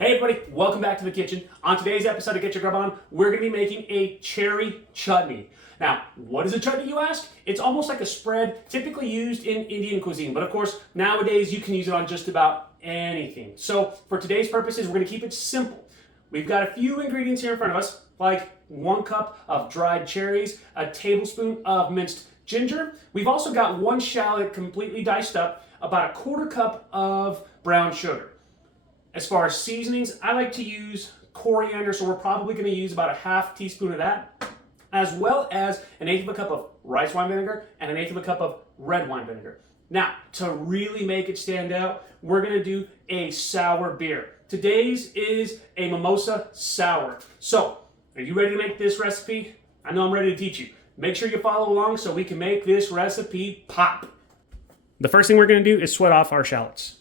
Hey everybody, welcome back to the kitchen. On today's episode of Get Your Grub On, we're going to be making a cherry chutney. Now, what is a chutney, you ask? It's almost like a spread typically used in Indian cuisine, but of course, nowadays you can use it on just about anything. So, for today's purposes, we're going to keep it simple. We've got a few ingredients here in front of us, like 1 cup of dried cherries, a tablespoon of minced ginger. We've also got 1 shallot completely diced up, about 1/4 cup of brown sugar. As far as seasonings, I like to use coriander, so we're probably going to use about 1/2 teaspoon of that, as well as 1/8 cup of rice wine vinegar and 1/8 cup of red wine vinegar. Now, to really make it stand out, we're going to do a sour beer. Today's is a mimosa sour. So, are you ready to make this recipe? I know I'm ready to teach you. Make sure you follow along so we can make this recipe pop. The first thing we're going to do is sweat off our shallots.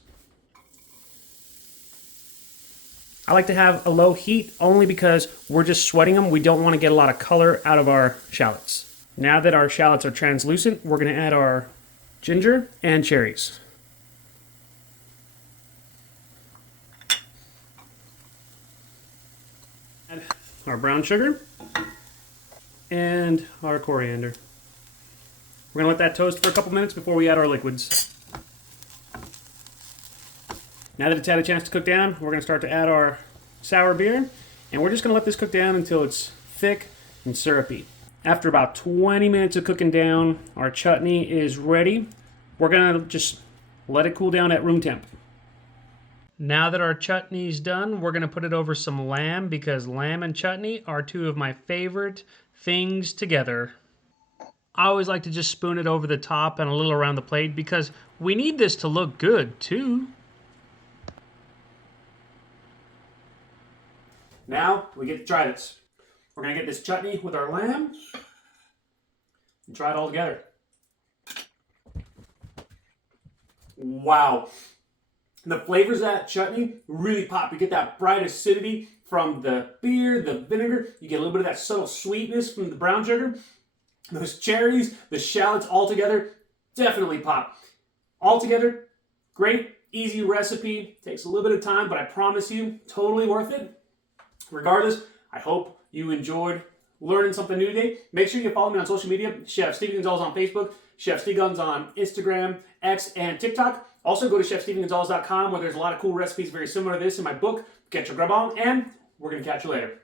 I like to have a low heat only because we're just sweating them. We don't want to get a lot of color out of our shallots. Now that our shallots are translucent, we're going to add our ginger and cherries. Add our brown sugar and our coriander. We're going to let that toast for a couple minutes before we add our liquids. Now that it's had a chance to cook down, we're going to start to add our sour beer, and we're just going to let this cook down until it's thick and syrupy. After about 20 minutes of cooking down, our chutney is ready. We're going to just let it cool down at room temp. Now that our chutney's done, we're going to put it over some lamb because lamb and chutney are 2 of my favorite things together. I always like to just spoon it over the top and a little around the plate because we need this to look good too. Now we get to try this. We're going to get this chutney with our lamb and try it all together. Wow. The flavors of that chutney really pop. You get that bright acidity from the beer, the vinegar. You get a little bit of that subtle sweetness from the brown sugar. Those cherries, the shallots all together definitely pop. All together, great, easy recipe. Takes a little bit of time, but I promise you, totally worth it. Regardless, I hope you enjoyed learning something new today. Make sure you follow me on social media. Chef Steve Gonzalez on Facebook, Chef Steve Guns on Instagram, X, and TikTok. Also go to chefstevengonzalez.com where there's a lot of cool recipes very similar to this in my book, Get Your Grub On, and we're going to catch you later.